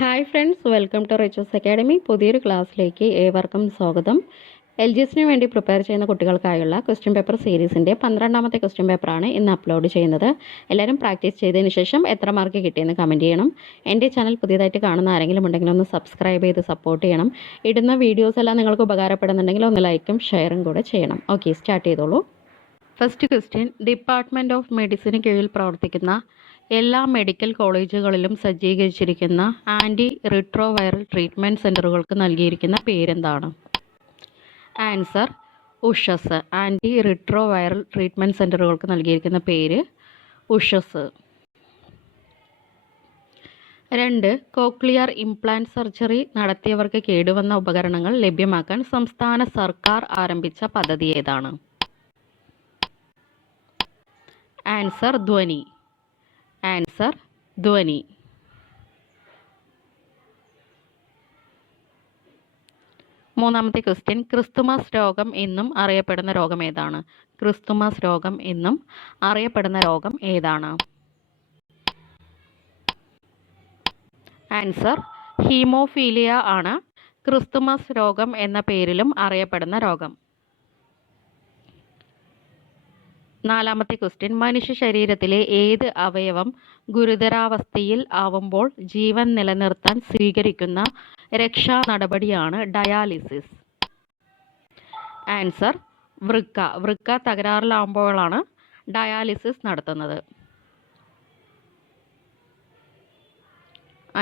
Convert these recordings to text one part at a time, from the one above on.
Hi friends, welcome to Riches Academy. പുതിയൊരു ക്ലാസ്സിലേക്ക് ഏവർക്കും സ്വാഗതം. LGSന് വേണ്ടി പ്രിപ്പയർ ചെയ്യുന്ന കുട്ടികൾക്കായുള്ള ക്വസ്റ്റ്യൻ പേപ്പർ സീരീസിൻ്റെ 12ാമത്തെ ക്വസ്റ്റ്യൻ പേപ്പറാണ് ഇന്ന് അപ്ലോഡ് ചെയ്യുന്നത്. എല്ലാവരും പ്രാക്ടീസ് ചെയ്തതിന് ശേഷം എത്ര മാർക്ക് കിട്ടിയെന്ന് കമൻറ്റ് ചെയ്യണം. എൻ്റെ ചാനൽ പുതിയതായിട്ട് കാണുന്ന ആരെങ്കിലും ഉണ്ടെങ്കിൽ ഒന്ന് സബ്സ്ക്രൈബ് ചെയ്ത് സപ്പോർട്ട് ചെയ്യണം. ഇടുന്ന വീഡിയോസ് എല്ലാം നിങ്ങൾക്ക് ഉപകാരപ്പെടുന്നുണ്ടെങ്കിൽ ഒന്ന് ലൈക്കും ഷെയറും കൂടെ ചെയ്യണം. ഓക്കെ, സ്റ്റാർട്ട് ചെയ്തോളൂ. First question, department of medicine കീഴിൽ പ്രവർത്തിക്കുന്ന എല്ലാ മെഡിക്കൽ കോളേജുകളിലും സജ്ജീകരിച്ചിരിക്കുന്ന ആൻറ്റി റിട്രോവൈറൽ ട്രീറ്റ്മെൻറ്റ് സെൻ്ററുകൾക്ക് നൽകിയിരിക്കുന്ന പേരെന്താണ്? ആൻസർ ഉഷസ്. ആൻറ്റി റിട്രോവൈറൽ ട്രീറ്റ്മെൻറ്റ് സെൻ്ററുകൾക്ക് നൽകിയിരിക്കുന്ന പേര് ഉഷസ്. 2. കോക്ലിയർ ഇംപ്ലാന്റ് സർജറി നടത്തിയവർക്ക് കേടുവന്ന ഉപകരണങ്ങൾ ലഭ്യമാക്കാൻ സംസ്ഥാന സർക്കാർ ആരംഭിച്ച പദ്ധതി ഏതാണ്? ആൻസർ ധ്വനി. ആൻസർ ധ്വനി. 3ാമത്തെ ക്വസ്റ്റ്യൻ, ക്രിസ്തുമസ് രോഗം എന്നും അറിയപ്പെടുന്ന രോഗം ഏതാണ്? ക്രിസ്തുമസ് രോഗം എന്നും അറിയപ്പെടുന്ന രോഗം ഏതാണ്? ആൻസർ ഹീമോഫീലിയ ആണ് ക്രിസ്തുമസ് രോഗം എന്ന പേരിലും അറിയപ്പെടുന്ന രോഗം. 4ാമത്തെ ക്വസ്റ്റ്യൻ, മനുഷ്യ ശരീരത്തിലെ ഏത് അവയവം ഗുരുതരാവസ്ഥയിൽ ആവുമ്പോൾ ജീവൻ നിലനിർത്താൻ സ്വീകരിക്കുന്ന രക്ഷാ നടപടിയാണ് ഡയാലിസിസ്? ആൻസർ വൃക്ക. വൃക്ക തകരാറിലാവുമ്പോഴാണ് ഡയാലിസിസ് നടത്തുന്നത്.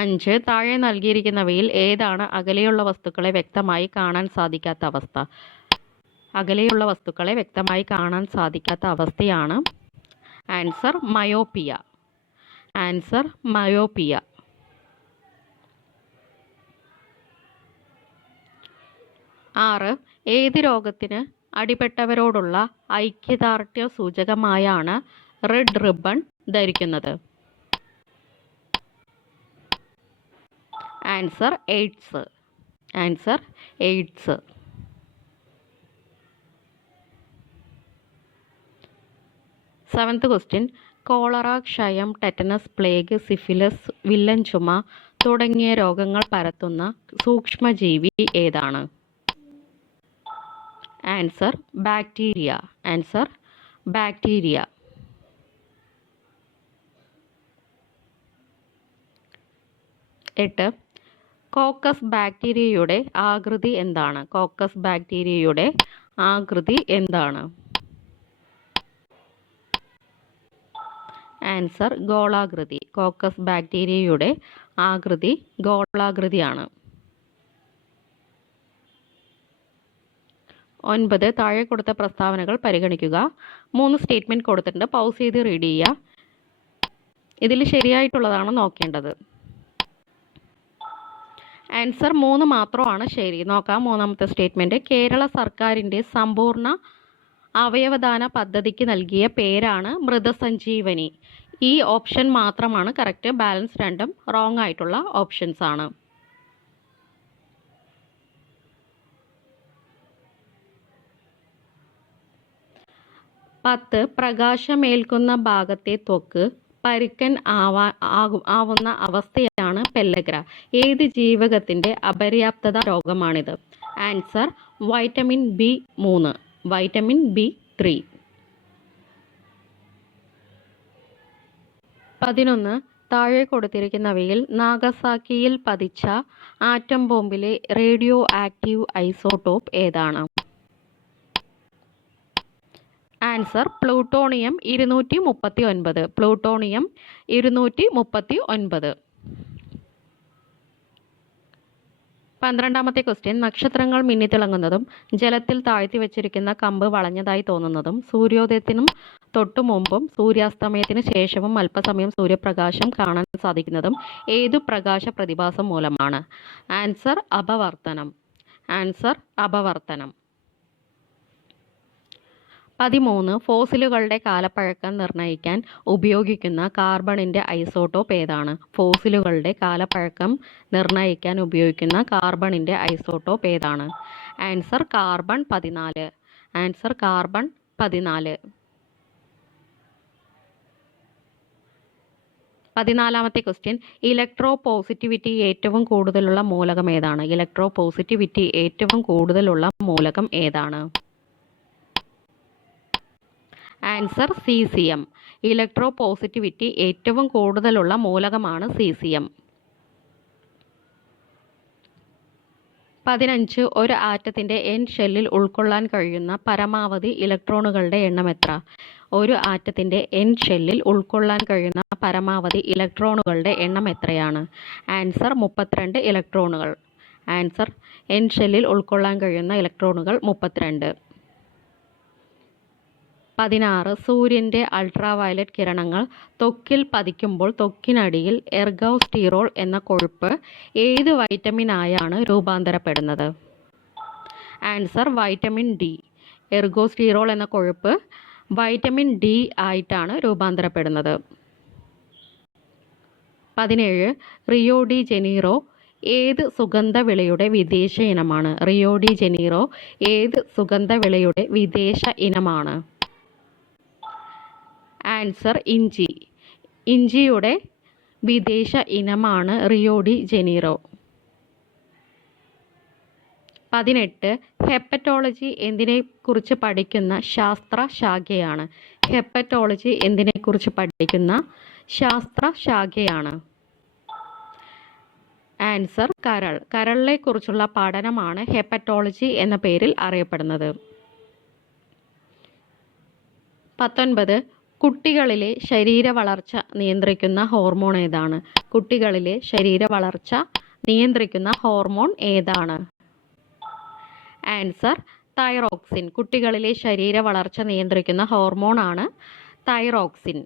5. താഴെ നൽകിയിരിക്കുന്നവയിൽ ഏതാണ് അകലെയുള്ള വസ്തുക്കളെ വ്യക്തമായി കാണാൻ സാധിക്കാത്ത അവസ്ഥ? അകലെയുള്ള വസ്തുക്കളെ വ്യക്തമായി കാണാൻ സാധിക്കാത്ത അവസ്ഥയാണ് ആൻസർ മയോപ്പിയ. Answer myopia. 6. ഏത് രോഗത്തിന് അടിപ്പെട്ടവരോടുള്ള ഐക്യദാർഢ്യ സൂചകമായാണ് റെഡ് റിബൺ ധരിക്കുന്നത്? Answer AIDS. Answer AIDS. 7th question, cholera, ക്ഷയം, ടെറ്റനസ്, പ്ലേഗ്, സിഫിലിസ്, വില്ലൻ ചുമ തുടങ്ങിയ രോഗങ്ങൾ പരത്തുന്ന സൂക്ഷ്മജീവി ഏതാണ്? Answer bacteria. Answer bacteria. 8. Caucus ബാക്ടീരിയയുടെ ആകൃതി എന്താണ്? കോക്കസ് ബാക്ടീരിയയുടെ ആകൃതി എന്താണ്? ആൻസർ ഗോളാകൃതി. കോക്കസ് ബാക്ടീരിയയുടെ ആകൃതി ഗോളാകൃതിയാണ്. 9. താഴെ കൊടുത്ത പ്രസ്താവനകൾ പരിഗണിക്കുക. 3 സ്റ്റേറ്റ്മെൻറ്റ് കൊടുത്തിട്ടുണ്ട്, പൗസ് ചെയ്ത് റീഡ് ചെയ്യുക. ഇതിൽ ശരിയായിട്ടുള്ളതാണ് നോക്കേണ്ടത്. ആൻസർ 3 മാത്രമാണ് ശരി. നോക്കാം. 3ാമത്തെ സ്റ്റേറ്റ്മെൻറ്റ്, കേരള സർക്കാരിൻ്റെ സമ്പൂർണ്ണ അവയവദാന പദ്ധതിക്ക് നൽകിയ പേരാണ് മൃതസഞ്ജീവനി. ഈ ഓപ്ഷൻ മാത്രമാണ് കറക്റ്റ്. ബാലൻസ് രണ്ടും റോങ് ആയിട്ടുള്ള ഓപ്ഷൻസ് ആണ്. പത്ത്, പ്രകാശമേൽക്കുന്ന ഭാഗത്തെ ത്വക്ക് പരുക്കൻ ആവുന്ന അവസ്ഥയാണ് പെല്ലഗ്ര. ഏത് ജീവകത്തിൻ്റെ അപര്യാപ്തത രോഗമാണിത്? Answer vitamin B3. Vitamin B3. 11. താഴെ കൊടുത്തിരിക്കുന്നവയിൽ നാഗസാക്കിയിൽ പതിച്ച ആറ്റം ബോംബിലെ റേഡിയോ ആക്റ്റീവ് ഐസോട്ടോപ്പ് ഏതാണ്? Answer plutonium 239. പ്ലൂട്ടോണിയം 239. 12ാമത്തെ ക്വസ്റ്റ്യൻ, നക്ഷത്രങ്ങൾ മിന്നിത്തിളങ്ങുന്നതും ജലത്തിൽ താഴ്ത്തി വെച്ചിരിക്കുന്ന കമ്പ് വളഞ്ഞതായി തോന്നുന്നതും സൂര്യോദയത്തിനും തൊട്ടു മുമ്പും സൂര്യാസ്തമയത്തിന് ശേഷവും അല്പസമയം സൂര്യപ്രകാശം കാണാൻ സാധിക്കുന്നതും ഏതു പ്രകാശ പ്രതിഭാസം മൂലമാണ്? ആൻസർ അപവർത്തനം. ആൻസർ അപവർത്തനം. 13. ഫോസിലുകളുടെ കാലപ്പഴക്കം നിർണ്ണയിക്കാൻ ഉപയോഗിക്കുന്ന കാർബണിൻ്റെ ഐസോട്ടോപ്പ് ഏതാണ്? ഫോസിലുകളുടെ കാലപ്പഴക്കം നിർണ്ണയിക്കാൻ ഉപയോഗിക്കുന്ന കാർബണിൻ്റെ ഐസോട്ടോപ്പ് ഏതാണ്? Answer carbon 14. Answer carbon 14. 14ാമത്തെ ക്വസ്റ്റ്യൻ, ഇലക്ട്രോ പോസിറ്റിവിറ്റി ഏറ്റവും കൂടുതലുള്ള മൂലകം ഏതാണ്? ഇലക്ട്രോ പോസിറ്റിവിറ്റി ഏറ്റവും കൂടുതലുള്ള മൂലകം ഏതാണ്? Answer caesium. ഇലക്ട്രോ പോസിറ്റിവിറ്റി ഏറ്റവും കൂടുതലുള്ള മൂലകമാണ് സീസിയം. 15 ഒരു ആറ്റത്തിന്റെ എൻ ഷെല്ലിൽ ഉൾക്കൊള്ളാൻ കഴിയുന്ന പരമാവധി ഇലക്ട്രോണുകളുടെ എണ്ണം എത്ര? ഒരു ആറ്റത്തിന്റെ എൻ ഷെല്ലിൽ ഉൾക്കൊള്ളാൻ കഴിയുന്ന പരമാവധി ഇലക്ട്രോണുകളുടെ എണ്ണം എത്രയാണ്? ആൻസർ 32 ഇലക്ട്രോണുകൾ. ആൻസർ എൻ ഷെല്ലിൽ ഉൾക്കൊള്ളാൻ കഴിയുന്ന ഇലക്ട്രോണുകൾ 32. 16 സൂര്യന്റെ അൾട്രാവയലറ്റ് കിരണങ്ങൾ ത്വക്കിൽ പതിക്കുമ്പോൾ ത്വക്കിനടിയിൽ എർഗോസ്റ്റീറോൾ എന്ന കൊഴുപ്പ് ഏത് വൈറ്റമിനായാണ് രൂപാന്തരപ്പെടുന്നത്? Answer vitamin D. എർഗോസ്റ്റീറോൾ എന്ന കൊഴുപ്പ് വൈറ്റമിൻ ഡി ആയിട്ടാണ് രൂപാന്തരപ്പെടുന്നത്. 17 റിയോ ഡി ജനീറോ ഏത് സുഗന്ധവിളയുടെ വിദേശ ഇനമാണ്? റിയോ ഡി ജനീറോ ഏത് സുഗന്ധവിളയുടെ വിദേശ ഇനമാണ്? ആൻസർ ഇഞ്ചി. ഇഞ്ചിയുടെ വിദേശ ഇനമാണ് റിയോ ഡി ജനീറോ. 18 ഹെപ്പറ്റോളജി എന്തിനെക്കുറിച്ച് പഠിക്കുന്ന ശാസ്ത്ര ശാഖയാണ്? ഹെപ്പറ്റോളജി എന്തിനെക്കുറിച്ച് പഠിക്കുന്ന ശാസ്ത്ര ശാഖയാണ്? ആൻസർ കരൾ. കരളിനെ കുറിച്ചുള്ള പഠനമാണ് ഹെപ്പറ്റോളജി എന്ന പേരിൽ അറിയപ്പെടുന്നത്. 19 കുട്ടികളിലെ ശരീര വളർച്ച നിയന്ത്രിക്കുന്ന ഹോർമോൺ ഏതാണ്? കുട്ടികളിലെ ശരീര വളർച്ച നിയന്ത്രിക്കുന്ന ഹോർമോൺ ഏതാണ്? Answer thyroxine. കുട്ടികളിലെ ശരീര വളർച്ച നിയന്ത്രിക്കുന്ന ഹോർമോൺ ആണ് തൈറോക്സിൻ.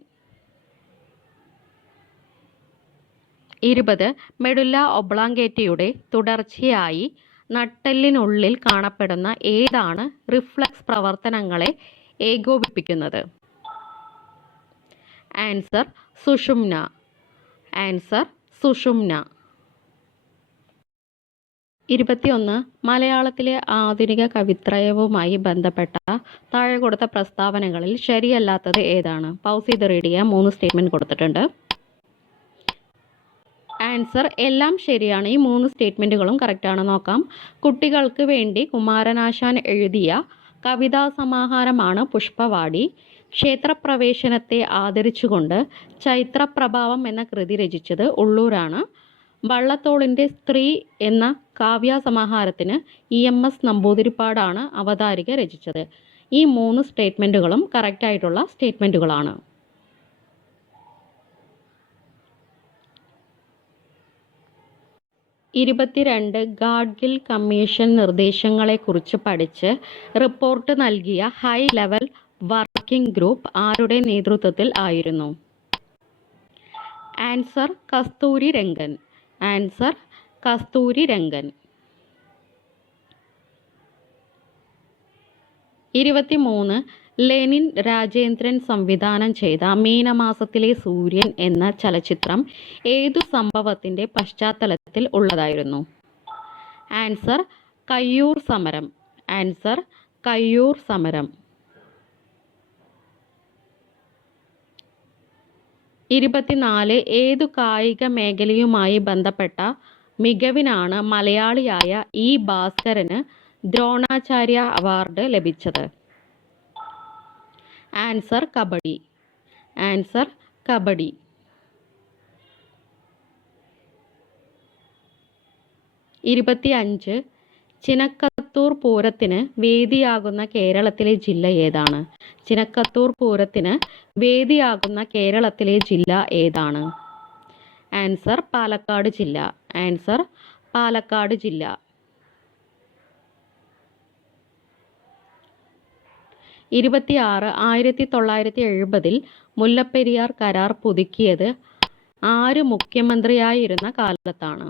20 മെഡുല്ല ഒബ്ലോങ്കേറ്റയുടെ തുടർച്ചയായി നട്ടെല്ലിനുള്ളിൽ കാണപ്പെടുന്ന ഏതാണ് റിഫ്ലക്സ് പ്രവർത്തനങ്ങളെ ഏകോപിപ്പിക്കുന്നത്? ആൻസർ സുഷുമ്ന. ആൻസർ സുഷുമ്ന. 21 മലയാളത്തിലെ ആധുനിക കവിത്രയവുമായി ബന്ധപ്പെട്ട താഴെ കൊടുത്ത പ്രസ്താവനകളിൽ ശരിയല്ലാത്തത് ഏതാണ്? പൗസ് ചെയ്ത് റീഡ് ചെയ്യാൻ 3 സ്റ്റേറ്റ്മെൻറ്റ് കൊടുത്തിട്ടുണ്ട്. ആൻസർ എല്ലാം ശരിയാണ്. ഈ 3 സ്റ്റേറ്റ്മെൻറ്റുകളും കറക്റ്റാണ്. നോക്കാം. കുട്ടികൾക്ക് വേണ്ടി കുമാരനാശാൻ എഴുതിയ കവിതാ സമാഹാരമാണ് പുഷ്പവാടി. ക്ഷേത്രപ്രവേശനത്തെ ആദരിച്ചുകൊണ്ട് ചൈത്രപ്രഭാവം എന്ന കൃതി രചിച്ചത് ഉള്ളൂരാണ്. വള്ളത്തോളിൻ്റെ സ്ത്രീ എന്ന കാവ്യസമാഹാരത്തിന് EMS നമ്പൂതിരിപ്പാടാണ് അവതാരിക രചിച്ചത്. ഈ 3 സ്റ്റേറ്റ്മെൻറ്റുകളും കറക്റ്റായിട്ടുള്ള സ്റ്റേറ്റ്മെൻറ്റുകളാണ്. ഗാഡ്ഗിൽ കമ്മീഷൻ നിർദ്ദേശങ്ങളെക്കുറിച്ച് പഠിച്ച് റിപ്പോർട്ട് നൽകിയ ഹൈ ലെവൽ വർക്കിംഗ് ഗ്രൂപ്പ് ആരുടെ നേതൃത്വത്തിൽ ആയിരുന്നു? ആൻസർ കസ്തൂരി രംഗൻ. ആൻസർ കസ്തൂരി രംഗൻ. 23 ലെനിൻ രാജേന്ദ്രൻ സംവിധാനം ചെയ്ത മീനമാസത്തിലെ സൂര്യൻ എന്ന ചലച്ചിത്രം ഏതു സംഭവത്തിൻ്റെ പശ്ചാത്തലത്തിൽ ഉള്ളതായിരുന്നു? ആൻസർ കയ്യൂർ സമരം. ആൻസർ കയ്യൂർ സമരം. 24 ഏതു കായിക മേഖലയുമായി ബന്ധപ്പെട്ട മികവിനാണ് മലയാളിയായ ഭാസ്കരന് ദ്രോണാചാര്യ അവാർഡ് ലഭിച്ചത്? ആൻസർ കബഡി. ആൻസർ കബഡി. 25 ചിനക്കത്തൂർ പൂരത്തിന് വേദിയാകുന്ന കേരളത്തിലെ ജില്ല ഏതാണ്? ചിനക്കത്തൂർ പൂരത്തിന് വേദിയാകുന്ന കേരളത്തിലെ ജില്ല ഏതാണ്? ആൻസർ പാലക്കാട് ജില്ല. ആൻസർ പാലക്കാട് ജില്ല. 26 1970 മുല്ലപ്പെരിയാർ കരാർ പുതുക്കിയത് ആര് മുഖ്യമന്ത്രിയായിരുന്ന കാലത്താണ്?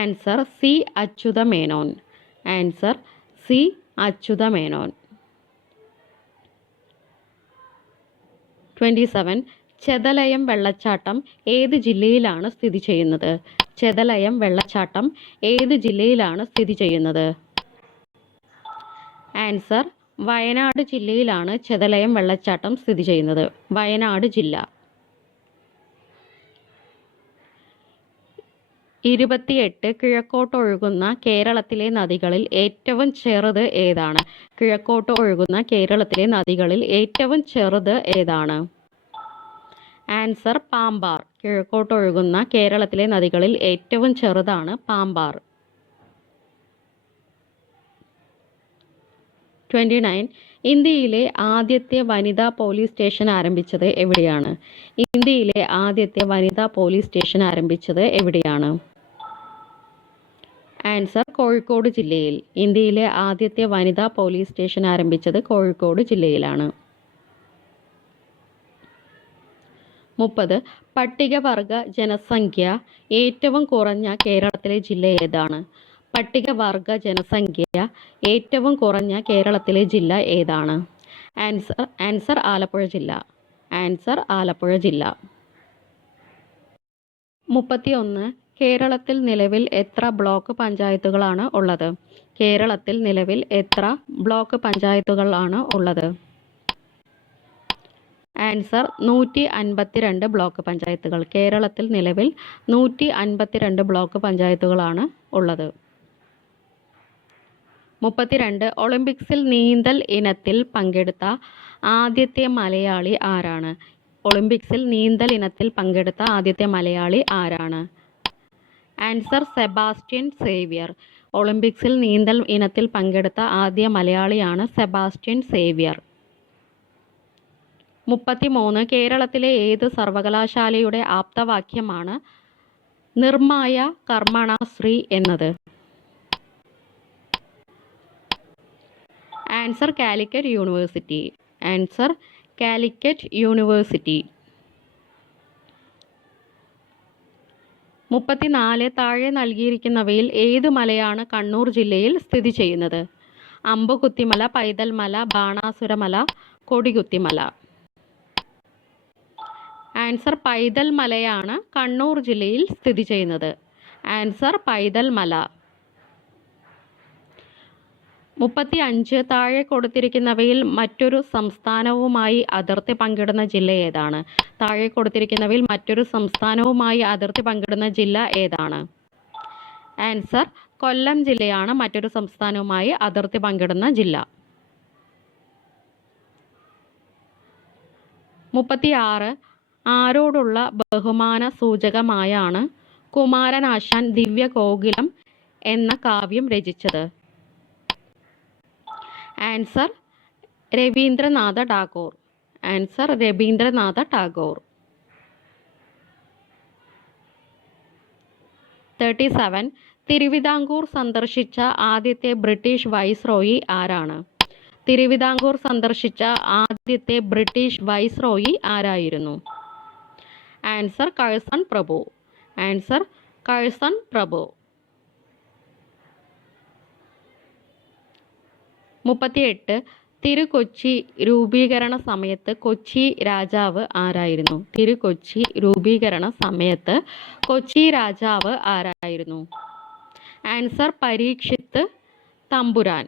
Answer C Achutha Menon. Answer C Achutha Menon. 27 Chethalayam വെള്ളച്ചാട്ടം ഏത് ജില്ലയിലാണ് സ്ഥിതി ചെയ്യുന്നത്? ചെതലയം വെള്ളച്ചാട്ടം ഏത് ജില്ലയിലാണ് സ്ഥിതി ചെയ്യുന്നത്? ആൻസർ വയനാട് ജില്ലയിലാണ് ചെതലയം വെള്ളച്ചാട്ടം സ്ഥിതി ചെയ്യുന്നത്. വയനാട് ജില്ല. 28 കിഴക്കോട്ട് ഒഴുകുന്ന കേരളത്തിലെ നദികളിൽ ഏറ്റവും ചെറുത് ഏതാണ്? കിഴക്കോട്ട് ഒഴുകുന്ന കേരളത്തിലെ നദികളിൽ ഏറ്റവും ചെറുത് ഏതാണ്? ആൻസർ പാമ്പാർ. കിഴക്കോട്ട് ഒഴുകുന്ന കേരളത്തിലെ നദികളിൽ ഏറ്റവും ചെറുതാണ് പാമ്പാർ. 29. ഇന്ത്യയിലെ ആദ്യത്തെ വനിതാ പോലീസ് സ്റ്റേഷൻ ആരംഭിച്ചത് എവിടെയാണ്? ഇന്ത്യയിലെ ആദ്യത്തെ വനിതാ പോലീസ് സ്റ്റേഷൻ ആരംഭിച്ചത് എവിടെയാണ്? ആൻസർ കോഴിക്കോട് ജില്ലയിൽ. ഇന്ത്യയിലെ ആദ്യത്തെ വനിതാ പോലീസ് സ്റ്റേഷൻ ആരംഭിച്ചത് കോഴിക്കോട് ജില്ലയിലാണ്. 30. പട്ടികവർഗ ജനസംഖ്യ ഏറ്റവും കുറഞ്ഞ കേരളത്തിലെ ജില്ല ഏതാണ്? പട്ടികവർഗ ജനസംഖ്യ ഏറ്റവും കുറഞ്ഞ കേരളത്തിലെ ജില്ല ഏതാണ്? ആൻസർ ആലപ്പുഴ ജില്ല. ആൻസർ ആലപ്പുഴ ജില്ല. 31. കേരളത്തിൽ നിലവിൽ എത്ര ബ്ലോക്ക് പഞ്ചായത്തുകളാണ് ഉള്ളത്? കേരളത്തിൽ നിലവിൽ എത്ര ബ്ലോക്ക് പഞ്ചായത്തുകളാണ് ഉള്ളത്? ആൻസർ 152 ബ്ലോക്ക് പഞ്ചായത്തുകൾ. കേരളത്തിൽ നിലവിൽ 152 ബ്ലോക്ക് പഞ്ചായത്തുകളാണ് ഉള്ളത്. 32. ഒളിമ്പിക്സിൽ നീന്തൽ ഇനത്തിൽ പങ്കെടുത്ത ആദ്യത്തെ മലയാളി ആരാണ്? ഒളിമ്പിക്സിൽ നീന്തൽ ഇനത്തിൽ പങ്കെടുത്ത ആദ്യത്തെ മലയാളി ആരാണ്? Answer Sebastian Xavier. ഒളിമ്പിക്സിൽ നീന്തൽ ഇനത്തിൽ പങ്കെടുത്ത ആദ്യ മലയാളിയാണ് സെബാസ്റ്റ്യൻ സേവ്യർ. 33. കേരളത്തിലെ ഏത് സർവകലാശാലയുടെ ആപ്തവാക്യമാണ് നിർമായ കർമ്മണ ശ്രീ എന്നത്? Answer Calicut university. Answer Calicut university. 34. താഴെ നൽകിയിരിക്കുന്നവയിൽ ഏത് മലയാണ് കണ്ണൂർ ജില്ലയിൽ സ്ഥിതി ചെയ്യുന്നത്? അമ്പുകുത്തിമല, പൈതൽമല, ബാണാസുരമല, കൊടികുത്തിമല. ആൻസർ പൈതൽ മലയാണ് കണ്ണൂർ ജില്ലയിൽ സ്ഥിതി ചെയ്യുന്നത്. ആൻസർ പൈതൽ മല. 35. താഴെ കൊടുത്തിരിക്കുന്നവയിൽ മറ്റൊരു സംസ്ഥാനവുമായി അതിർത്തി പങ്കിടുന്ന ജില്ല ഏതാണ്? താഴെ കൊടുത്തിരിക്കുന്നവയിൽ മറ്റൊരു സംസ്ഥാനവുമായി അതിർത്തി പങ്കിടുന്ന ജില്ല ഏതാണ്? ആൻസർ കൊല്ലം ജില്ലയാണ് മറ്റൊരു സംസ്ഥാനവുമായി അതിർത്തി പങ്കിടുന്ന ജില്ല. 36. ആരോടുള്ള ബഹുമാന സൂചകമായാണ് കുമാരനാശാൻ ദിവ്യകോകിലം എന്ന കാവ്യം രചിച്ചത്? ആൻസർ രവീന്ദ്രനാഥ ടാഗോർ. ആൻസർ രവീന്ദ്രനാഥ ടാഗോർ. 37. തിരുവിതാംകൂർ സന്ദർശിച്ച ആദ്യത്തെ ബ്രിട്ടീഷ് വൈസ്രോയി ആരാണ്? തിരുവിതാംകൂർ സന്ദർശിച്ച ആദ്യത്തെ ബ്രിട്ടീഷ് വൈസ്രോയി ആരായിരുന്നു? ആൻസർ കഴ്സൺ പ്രഭു. ആൻസർ കഴ്സൺ പ്രഭു. 38. തിരുകൊച്ചി രൂപീകരണ സമയത്ത് കൊച്ചി രാജാവ് ആരായിരുന്നു? തിരുകൊച്ചി രൂപീകരണ സമയത്ത് കൊച്ചി രാജാവ് ആരായിരുന്നു? ആൻസർ പരീക്ഷിത്ത് തമ്പുരാൻ.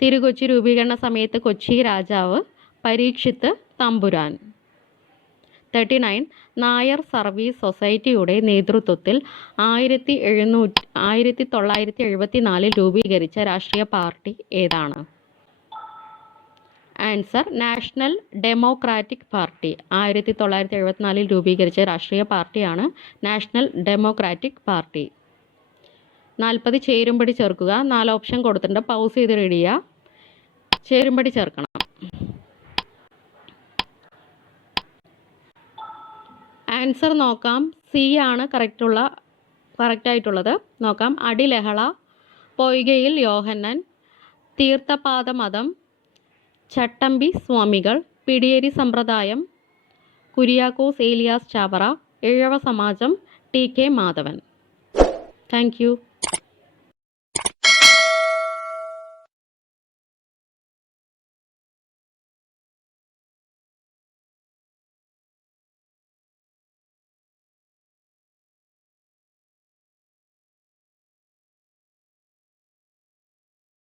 തിരുകൊച്ചി രൂപീകരണ സമയത്ത് കൊച്ചി രാജാവ് പരീക്ഷിത്ത് തമ്പുരാൻ. 39. നായർ സർവീസ് സൊസൈറ്റിയുടെ നേതൃത്വത്തിൽ 1974 രൂപീകരിച്ച രാഷ്ട്രീയ പാർട്ടി ഏതാണ്? Answer national democratic party. 1974 രൂപീകരിച്ച രാഷ്ട്രീയ പാർട്ടിയാണ് നാഷണൽ ഡെമോക്രാറ്റിക് പാർട്ടി. 40. ചേരുംപടി ചേർക്കുക. 4 ഓപ്ഷൻ കൊടുത്തിട്ടുണ്ട്. പൗസ് ചെയ്ത് റീഡ് ചെയ്യുക. ചേരുംപടി ചേർക്കണം. ആൻസർ നോക്കാം. സി ആണ് കറക്റ്റായിട്ടുള്ളത്. നോക്കാം. അടിലഹള, പൊയ്കയിൽ യോഹന്നൻ, തീർത്ഥപാദ മതം, ചട്ടമ്പി സ്വാമികൾ, പിടിയേരി സമ്പ്രദായം, Kuriakose Elias Chavara, Ezhava Samajam, T K Madhavan. Thank U.